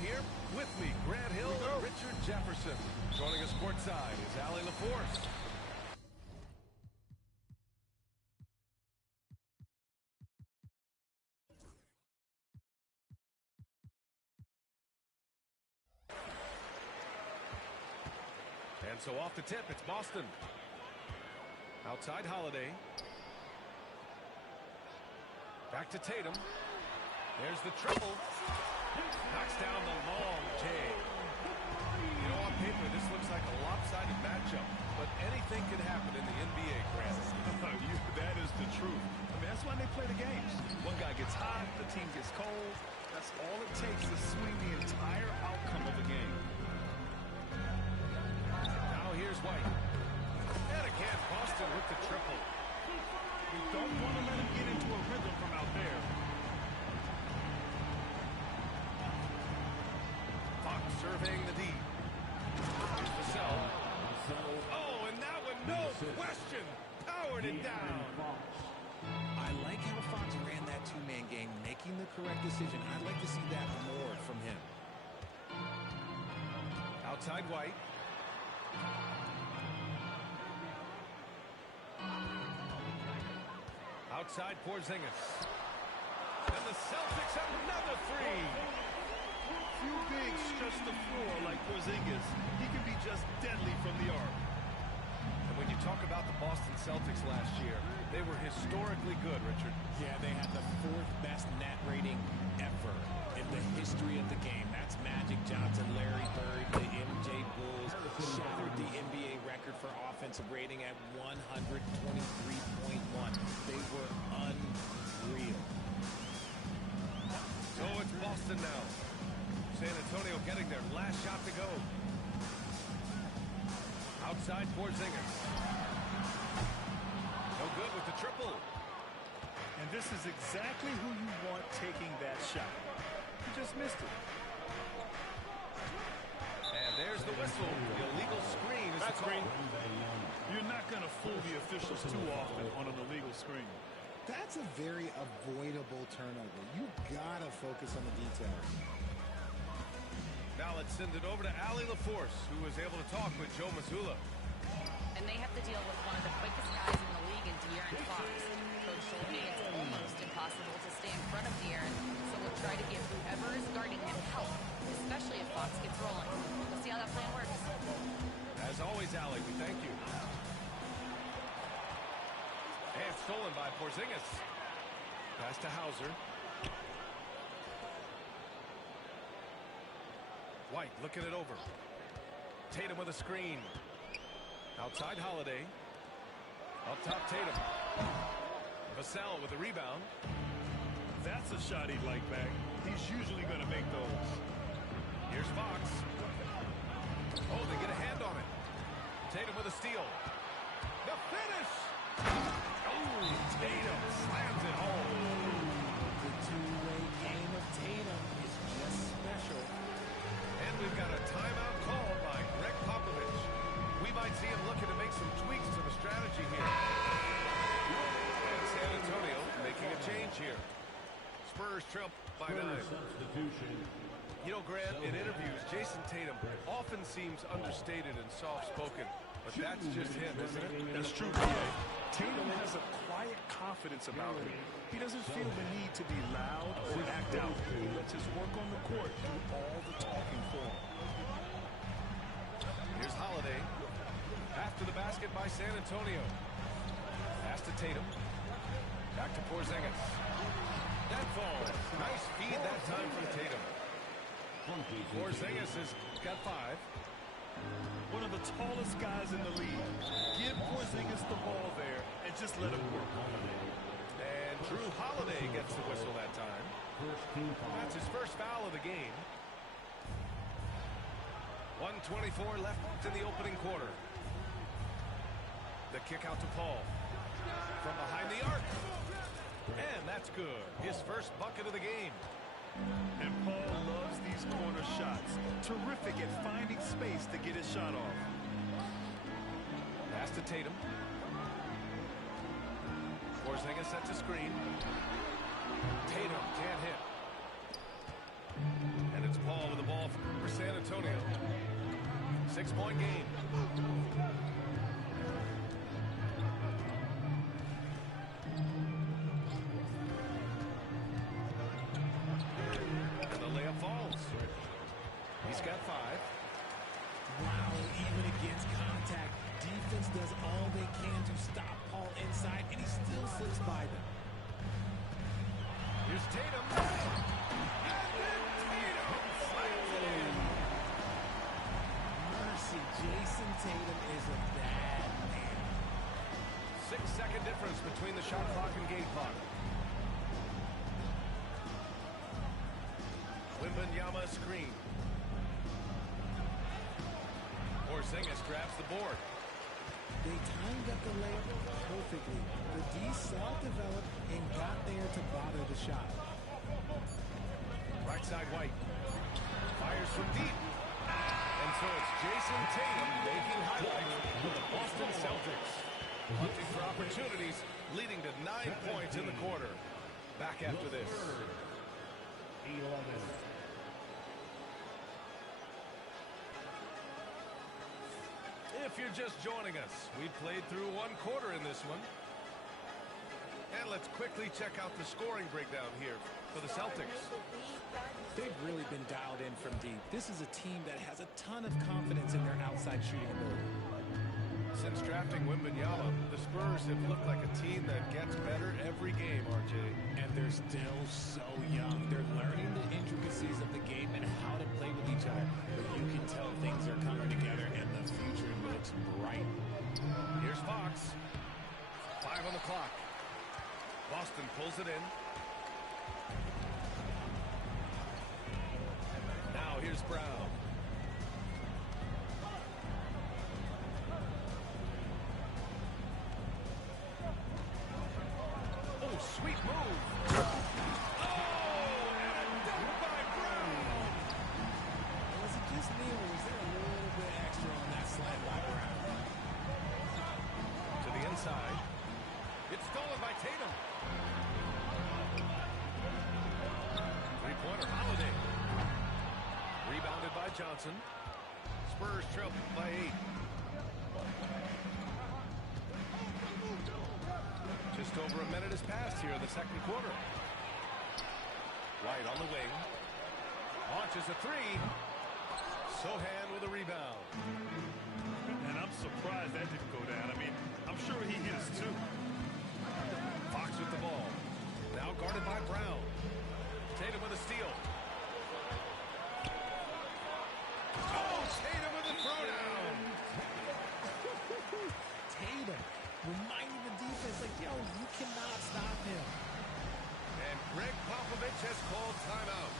Here with me, Grant Hill and Richard Jefferson. Joining us courtside is Allie LaForce. And so off the tip, it's Boston. Outside Holiday. Back to Tatum. There's the triple. Knocks down the long J. You know, on paper, this looks like a lopsided matchup, but anything can happen in the NBA, Grant. That is the truth. I mean, that's why they play the games. One guy gets hot, the team gets cold. That's all it takes to swing the entire outcome of a game. Now here's White. And again, Boston with the triple. You don't want to let him get into a rhythm from out there. Surveying the D. Here's Vassell. Oh, and that one, no question. I like how Fox ran that two-man game, making the correct decision. I'd like to see that more from him. Outside White. Outside Porzingis. And the Celtics have another three. Few bigs stretch the floor like Porzingis. He can be just deadly from the arc. And when you talk about the Boston Celtics last year, they were historically good, Richard. Yeah, they had the 4th best net rating ever in the history of the game. That's Magic Johnson, Larry Bird, the MJ Bulls shattered the NBA record for offensive rating at 123.1. They were unreal. So it's Boston now. San Antonio getting their last shot to go. Outside Porzingis. No good with the triple. And this is exactly who you want taking that shot. He just missed it. And there's the whistle. The illegal screen is the call. You're not going to fool the officials too often on an illegal screen. That's a very avoidable turnover. You gotta focus on the details. Now let's send it over to Allie LaForce, who was able to talk with Joe Mazzulla. And they have to deal with one of the quickest guys in the league in De'Aaron Fox. Coach told me it's almost impossible to stay in front of De'Aaron, so we'll try to give whoever is guarding him help, especially if Fox gets rolling. We'll see how that plan works. As always, Allie, we thank you. And stolen by Porzingis. Pass to Hauser. White looking it over. Tatum with a screen. Outside Holiday. Up top Tatum. Vassell with a rebound. That's a shot he'd like back. He's usually going to make those. Here's Fox. Oh, they get a hand on it. Tatum with a steal. The finish! Oh, Tatum slams it home. The two-way game of Tatum is just special. And we've got a timeout called by Greg Popovich. We might see him looking to make some tweaks to the strategy here. And San Antonio making a change here. Spurs trail by 9. You know, Grant, in interviews, Jason Tatum often seems understated and soft-spoken. But that's just him, isn't it? That's true, B.A. Tatum has a quiet confidence about him. He doesn't feel the need to be loud or act out. He lets his work on the court do all the talking for him. Here's Holiday. After the basket by San Antonio. Pass to Tatum. Back to Porzingis. That falls. Nice feed that time from Tatum. Porzingis has got 5. One of the tallest guys in the league. Give Porzingis the ball there and just let him work. And Drew Holiday gets the whistle that time. That's his first foul of the game. 1:24 left in the opening quarter. The kick out to Paul. From behind the arc. And that's good. His first bucket of the game. And Paul loves these corner shots. Terrific at finding space to get his shot off. Pass to Tatum. Porzingis sets a screen. Tatum can't hit. And it's Paul with the ball for San Antonio. 6-point game. And the layup falls. He's got 5. Wow, even against contact, defense does all they can to stop Paul inside, and he still slips by them. Here's Tatum. And then Tatum slams it in. Mercy, Jason Tatum is a bad man. 6-second difference between the shot clock and game clock. Wembanyama screen. Porzingis grabs the board. They timed up the layup perfectly. The D self-developed and got there to bother the shot. Right side White. Fires from deep. And so it's Jason Tatum making highlights for the Boston Celtics. Hunting for opportunities, leading to 9 points in the quarter. Back after this. 11. If you're just joining us, we played through 1 quarter in this one. And let's quickly check out the scoring breakdown here for the Celtics. They've really been dialed in from deep. This is a team that has a ton of confidence in their outside shooting ability. Since drafting Wembanyama, the Spurs have looked like a team that gets better every game, RJ. And they're still so young. They're learning the intricacies of the game and how to play with each other. But you can tell things are coming together and the future looks bright. Here's Fox. 5 on the clock. Boston pulls it in. Now here's Brown. Oh, sweet move. Oh, and a dunk by Brown. Was it just me or was there a little bit extra on that slant by Brown? To the inside. It's stolen by Tatum. Three-pointer Holiday. Rebounded by Johnson. Spurs trail by 8. Just over a minute has passed here in the second quarter. White on the wing. Launches a 3. Sohan with a rebound. And I'm surprised that didn't go down. I mean, I'm sure he is too. Fox with the ball. Now guarded by Brown. Tatum with a steal. Oh, Tatum with a throwdown. Tatum reminding the defense, like, yo, you cannot stop him. And Greg Popovich has called timeout.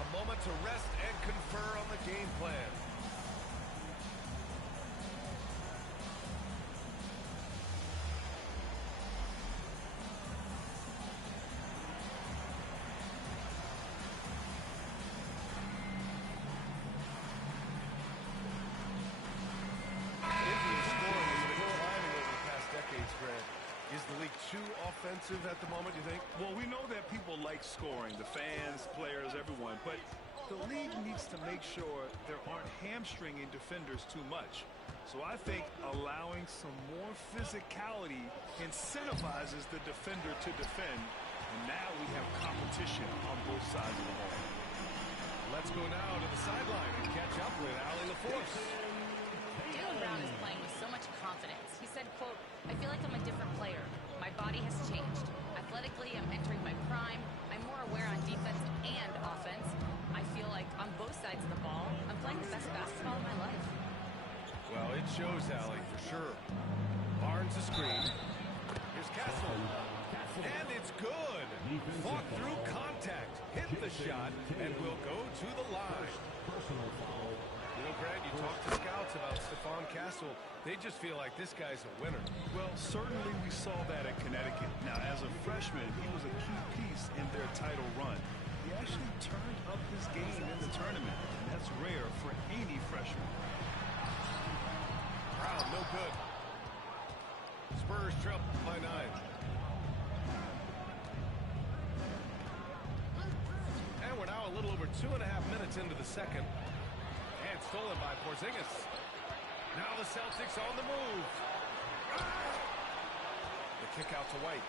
A moment to rest and confer on the game plan. Is the league too offensive at the moment, you think? Well, we know that people like scoring, the fans, players, everyone, but the league needs to make sure there aren't hamstringing defenders too much. So I think allowing some more physicality incentivizes the defender to defend, and now we have competition on both sides of the ball. Let's go now to the sideline and catch up with Allie LaForce. Jaylen Brown is playing with so much confidence. He said, quote, "I feel like I'm a different player. My body has changed. Athletically, I'm entering my prime. I'm more aware on defense and offense. I feel like on both sides of the ball, I'm playing the best basketball of my life." Well, it shows, Allie, for sure. Barnes a screen. Here's Castle. And it's good. Fought through contact, hit the shot, and will go to the line. You know, Grant, you talk to scouts about Stephon Castle. They just feel like this guy's a winner. Well, certainly we saw that at Connecticut. Now, as a freshman, he was a key piece in their title run. He actually turned up his game in the tournament, and that's rare for any freshman. Brown, no good. Spurs trail by 9. And we're now a little over 2.5 minutes into the second. And stolen by Porzingis. Now the Celtics on the move. The kick out to White.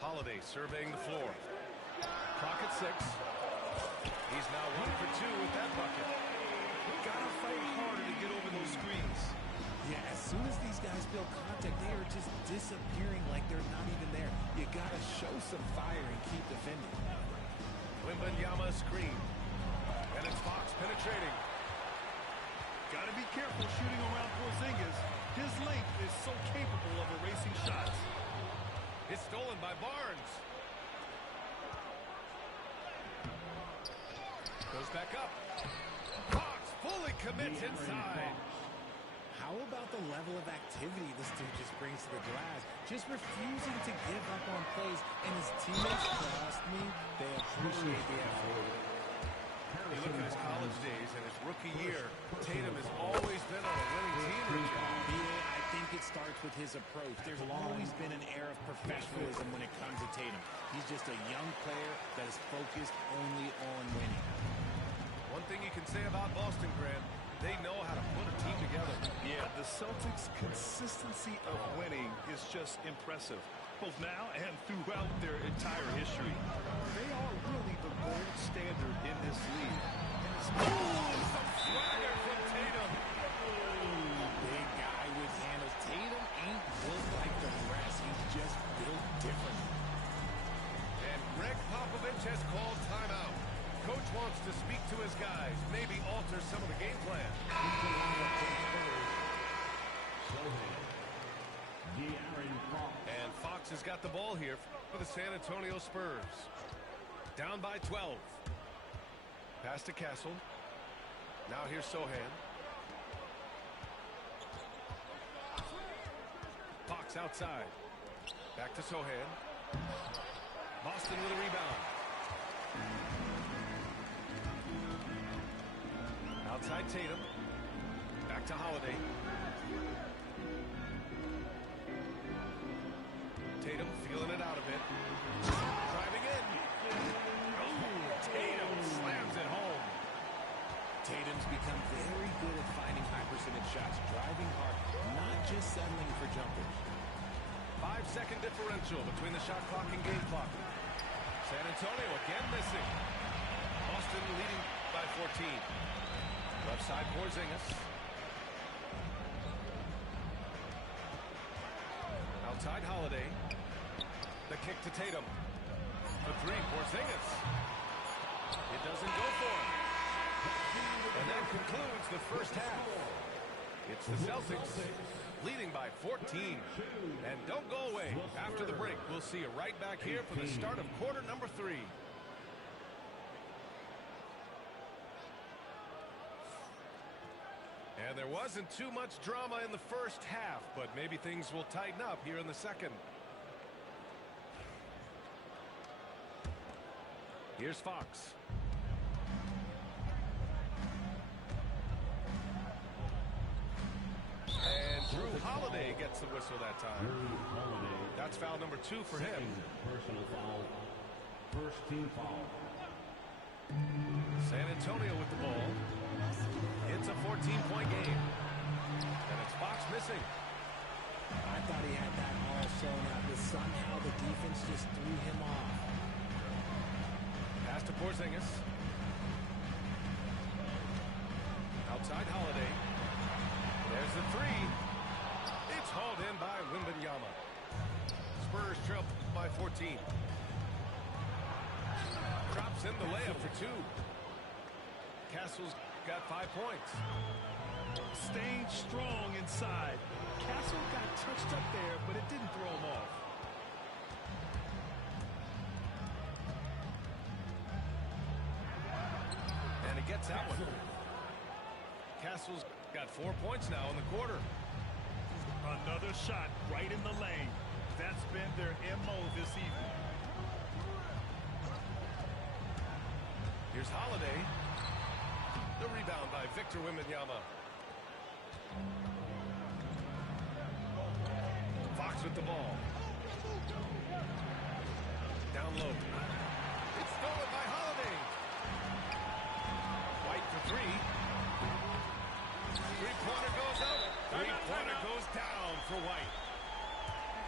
Holiday surveying the floor. Clock at 6. He's now 1 for 2 with that bucket. Gotta fight harder to get over those screens. Yeah, as soon as these guys feel contact, they are just disappearing like they're not even there. You gotta show some fire and keep defending. Wembanyama screen. And it's Fox penetrating. Gotta be careful shooting around Porzingis. His length is so capable of erasing shots. It's stolen by Barnes. Goes back up. Fox fully commits inside. How about the level of activity this dude just brings to the glass? Just refusing to give up on plays, and his teammates, trust me, they appreciate the effort. You look at his college days and his rookie year, Tatum has always been on a winning team, Richard. Yeah, I think it starts with his approach. There's always been an air of professionalism when it comes to Tatum. He's just a young player that is focused only on winning. One thing you can say about Boston, Grant, they know how to put a team together. Yeah, the Celtics' consistency of winning is just impressive, both now and throughout their entire history. They are really the gold standard in this league. Some swagger from Tatum. Big guy with handles. Tatum ain't built like the rest. He's just built different. And Greg Popovich has called timeout. Coach wants to speak to his guys, maybe alter some of the game plan. And Fox has got the ball here for the San Antonio Spurs. Down by 12. Pass to Castle. Now here's Sohan. Fox outside. Back to Sohan. Boston with a rebound. Outside Tatum. Back to Holiday. Tatum feeling it out a bit. Driving in. Oh, Tatum slams it home. Tatum's become very good at finding high percentage shots, driving hard, not just settling for jumpers. 5-second differential between the shot clock and game clock. San Antonio again missing. Boston leading by 14. Left side Porzingis. Outside Holiday. The kick to Tatum. The three, Porzingis. It doesn't go for him. And that concludes the first half. It's the Celtics leading by 14. And don't go away. After the break, we'll see you right back here for the start of quarter number 3. And there wasn't too much drama in the first half, but maybe things will tighten up here in the second. Here's Fox. And Drew Holiday gets the whistle that time. That's foul number 2 for him. Personal foul. First team foul. San Antonio with the ball. It's a 14-point game. And it's Fox missing. I thought he had that all sewn up, but somehow the defense just threw him off. Pass to Porzingis. Outside Holiday. There's the three. It's hauled in by Wembanyama. Spurs trail by 14. Drops in the layup for 2. Castle's got 5 points. Staying strong inside. Castle got touched up there, but it didn't throw him off. And he gets that one. Castle's got 4 points now in the quarter. Another shot right in the lane. That's been their MO this evening. Here's Holiday. The rebound by Victor Wembanyama. Fox with the ball. Down low. It's stolen by Holiday. White for 3. Three-pointer goes up. Three-pointer goes down for White.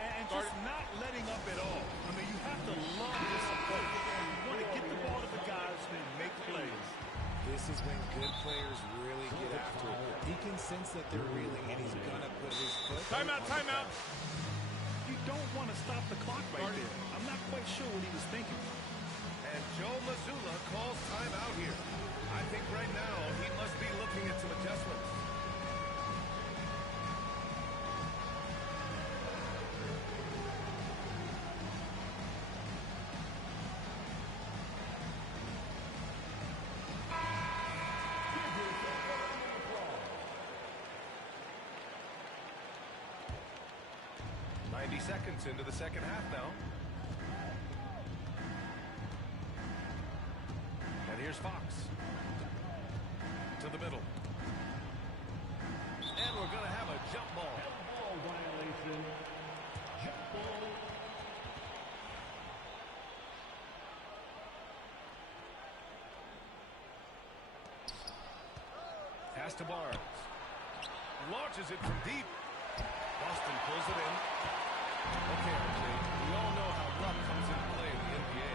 And just not letting up at all. I mean, you have to love this approach. You want to get the ball to the guys and make plays. This is when good players really get after it. He can sense that they're reeling, and he's going to put his foot. Timeout, timeout. You don't want to stop the clock right there. I'm not quite sure what he was thinking. And Joe Mazzulla calls timeout here. I think right now he must be looking at some adjustments. Seconds into the second half now. And Here's Fox. To the middle. And we're going to have a jump ball. Ball violation. Jump ball. Pass to Barnes. Launches it from deep. Boston pulls it in. Okay, RJ, we all know how luck comes into play in the NBA.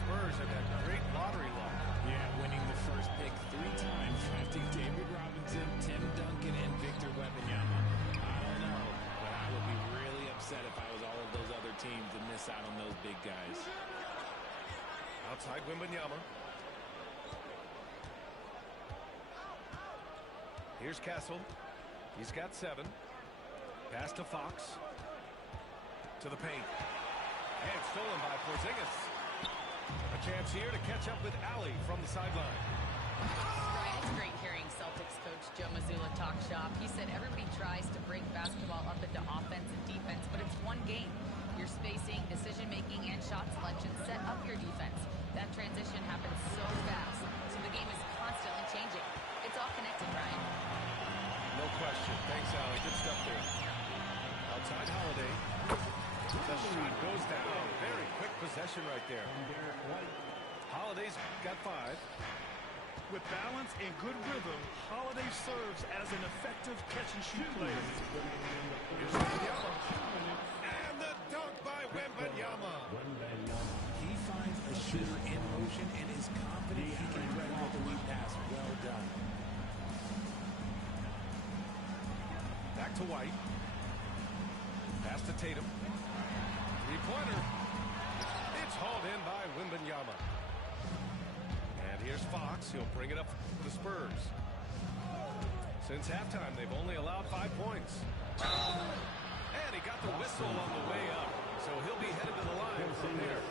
Spurs have had great lottery luck. Yeah, winning the first pick 3 times, drafting David Robinson, Tim Duncan, and Victor Wembanyama. I don't know, but I would be really upset if I was all of those other teams and miss out on those big guys. Outside Wembanyama. Here's Castle. He's got 7. Pass to Fox. To the paint. And stolen by Porzingis. A chance here to catch up with Allie from the sideline. Ryan, it's great hearing Celtics coach Joe Mazzulla talk shop. He said everybody tries to break basketball up into offense and defense, but it's one game. Your spacing, decision-making, and shot selection set up your defense. That transition happens so fast, so the game is constantly changing. It's all connected, Ryan. No question. Thanks, Allie. Good stuff there. Outside Holiday. The shot goes down. Very quick possession right there. Holiday's got 5. With balance and good rhythm, Holiday serves as an effective catch-and-shoot player. Here's Wembanyama. And the dunk by Wembanyama. He finds a shooter in motion and is confident he can thread out the lead pass. Well done. Back to White. Pass to Tatum. 3-pointer. It's hauled in by Wembanyama. And here's Fox. He'll bring it up for the Spurs. Since halftime, they've only allowed 5 points. And he got the whistle on the way up. So he'll be headed to the line from there.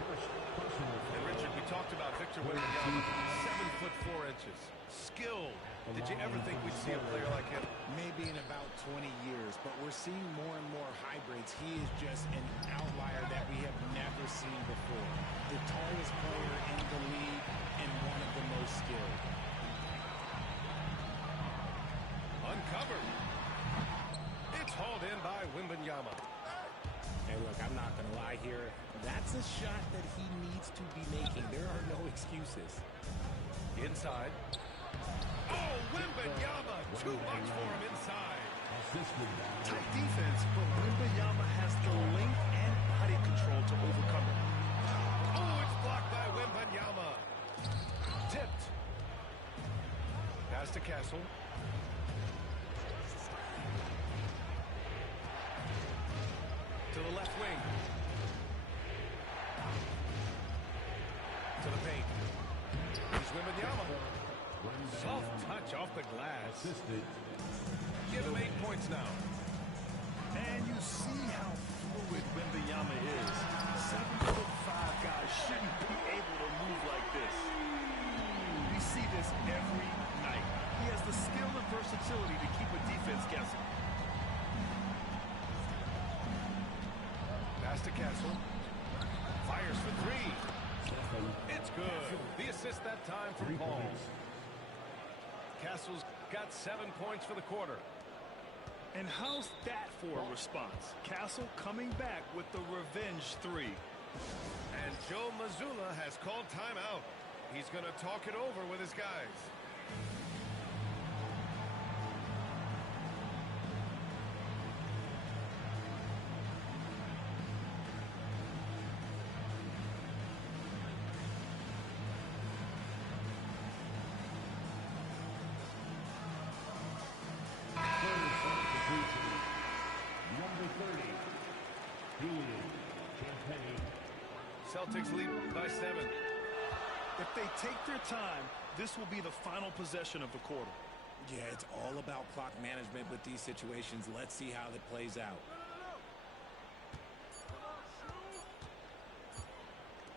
And Richard, we talked about Victor Wembanyama, 7'4". Skilled. Did you ever think we'd see a player like him? Maybe in about 20 years, but we're seeing more and more hybrids. He is just an outlier that we have never seen before. The tallest player in the league and one of the most skilled. Uncovered. It's hauled in by Wembanyama. Hey, look, I'm not going to lie here. That's a shot that he needs to be making. There are no excuses. Inside. Oh, Wembanyama! Too much for him inside. Tight defense, but Wembanyama has the length and body control to overcome it. Oh, it's blocked by Wembanyama. Tipped. Pass to Castle. To the left wing. To the paint. Here's Wembanyama. Soft touch off the glass. Give him 8 points now. And you see how fluid Wembanyama is. 7'5" guys shouldn't be able to move like this. We see this every night. He has the skill and versatility to keep a defense guessing. Pass to Castle. Fires for 3. It's good. The assist that time from Paul. Castle's got 7 points for the quarter. And how's that for a response? Castle coming back with the revenge 3. And Joe Mazzulla has called timeout. He's going to talk it over with his guys. Celtics lead by 7. If they take their time, this will be the final possession of the quarter. Yeah, it's all about clock management with these situations. Let's see how it plays out.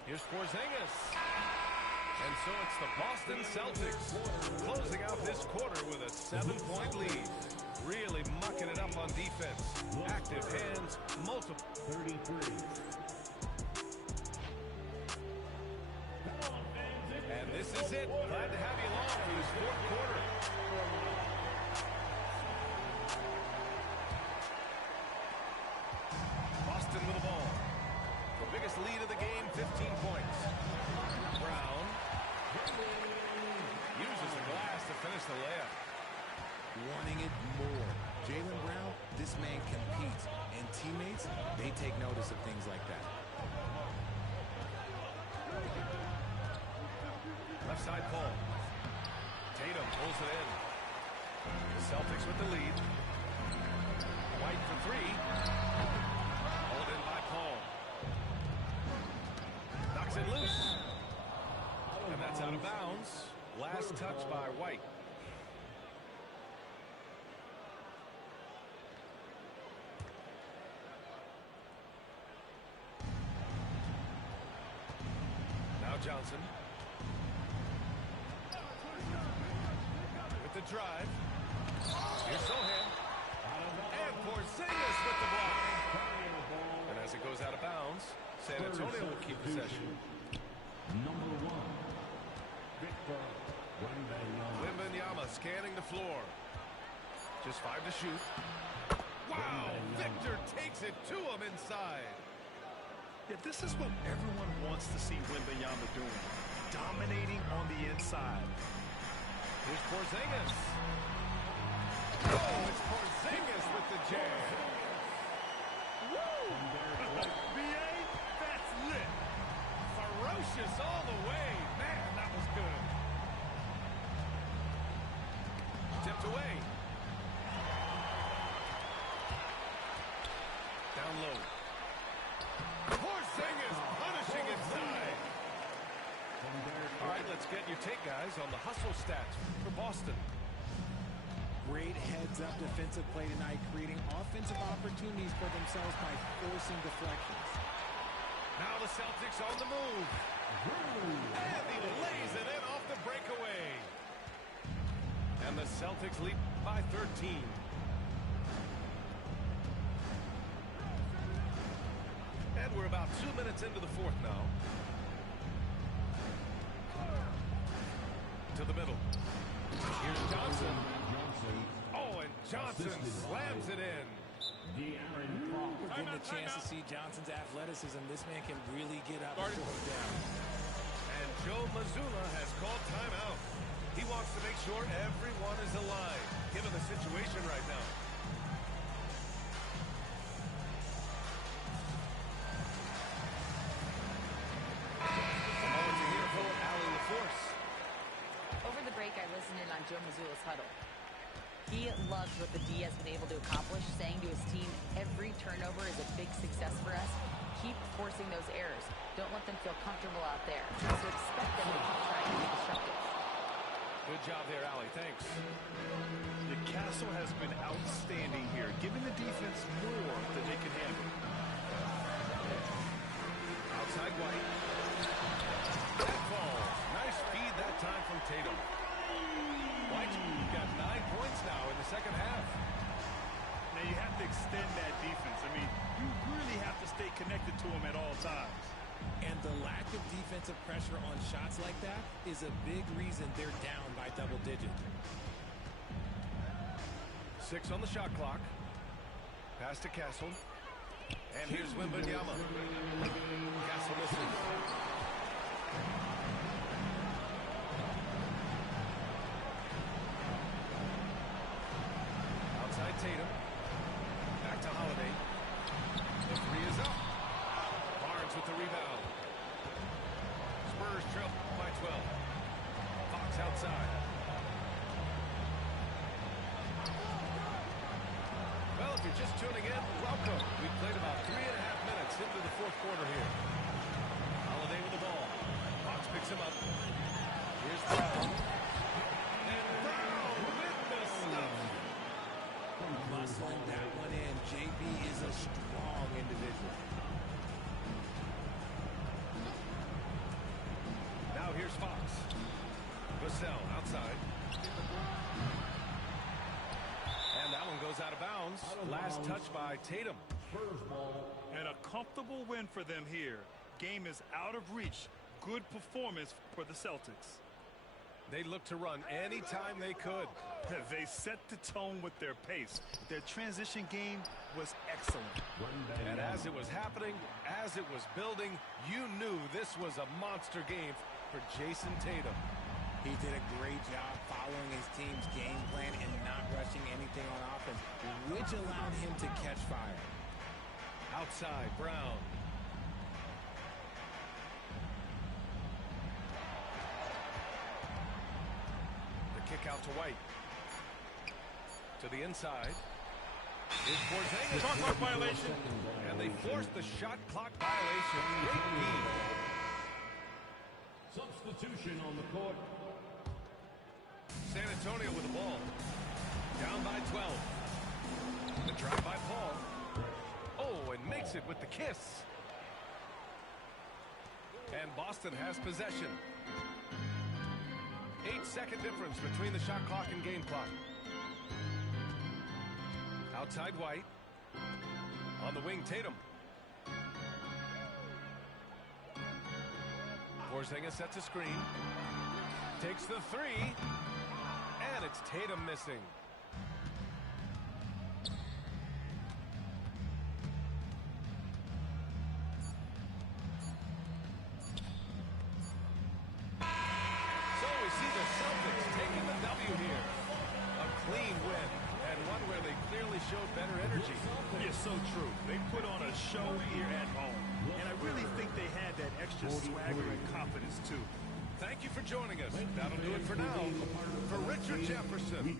Here's Porzingis. And so it's the Boston Celtics closing out this quarter with a 7-point lead. Really mucking it up on defense. Active hands, multiple. 33. And is it. Glad to have you along for this fourth quarter. Boston with the ball. The biggest lead of the game, 15 points. Brown uses the glass to finish the layup. Wanting it more. Jaylen Brown, this man competes. And teammates, they take notice of things like that. Left side Paul. Tatum pulls it in. The Celtics with the lead. White for three. Hauled in by Paul. Knocks it loose. And that's out of bounds. Last touch by White. Now Johnson. With the drive. Here's Sohan. And Porzingis with the block. And as it goes out of bounds, San Antonio will keep possession. Number 1, Victor Wembanyama. Wembanyama scanning the floor. Just 5 to shoot. Wow! Victor takes it to him inside. Yeah, this is what everyone wants to see Wembanyama doing. Dominating on the inside. Here's Porzingis. Oh, it's Porzingis with the jam. Woo! BA, that's lit. Ferocious all the way. Man, that was good. Tipped away. Down low. Porzingis punishing inside. All right, let's get your take, guys, on the hustle stats for Boston. Great heads-up defensive play tonight, creating offensive opportunities for themselves by forcing deflections. Now the Celtics on the move. And he lays it in off the breakaway. And the Celtics lead by 13. And we're about 2 minutes into the fourth now. To the middle. Here's Johnson. Oh, and Johnson slams it in. We're getting a chance to see Johnson's athleticism. This man can really get up and throw it down. And Joe Mazzulla has called timeout. He wants to make sure everyone is alive, given the situation right now. A moment to hear from Allie LaForce. Over the break, I listened in on Joe Mazzulla's huddle. He loves what the D has been able to accomplish, saying to his team, every turnover is a big success for us. Keep forcing those errors. Don't let them feel comfortable out there. So expect them to keep trying to be disruptive. Good job there, Allie. Thanks. The Castle has been outstanding here, giving the defense more than they can handle. Outside White. That falls. Nice feed that time from Tatum. White's got 9 points now in the second half. Now you have to extend that defense. I mean, you really have to stay connected to them at all times. And the lack of defensive pressure on shots like that is a big reason they're down by double digits. 6 on the shot clock. Pass to Castle. And here's Wembanyama. Castle misses. Outside Tatum. Back to Holiday. The three is up. Barnes with the rebound. Spurs trail by 12. Fox outside. Well, if you're just tuning in, welcome. We've played about 3.5 minutes into the fourth quarter here. Holiday with the ball. Fox picks him up. Here's Brown. And Brown with the stuff. Muscling that one in. JB is a strong individual. Now here's Fox. Vassell outside. And that one goes out of bounds. Last touch by Tatum. And a comfortable win for them here. Game is out of reach. Good performance for the Celtics. They looked to run anytime they could. They set the tone with their pace. Their transition game was excellent. And as it was happening, as it was building, you knew this was a monster game for Jason Tatum. He did a great job following his team's game plan and not rushing anything on offense, which allowed him to catch fire. Outside, Brown. The kick out to White. To the inside. Here's Porzingis. Shot clock violation. And they forced the shot clock violation. Great lead. Substitution on the court. San Antonio with the ball. Down by 12. The drive by Paul. Oh, and makes it with the kiss. And Boston has possession. 8-second difference between the shot clock and game clock. Outside White. On the wing, Tatum. Porzingis sets a screen. Takes the three. And it's Tatum missing. So we see the Celtics taking the W here. A clean win, and one where they clearly showed better energy. Yes, so true. They put on a show here at home. And I really think they had that extra swagger and confidence, too. Thank you for joining us. That'll do it for now. For Richard Jefferson,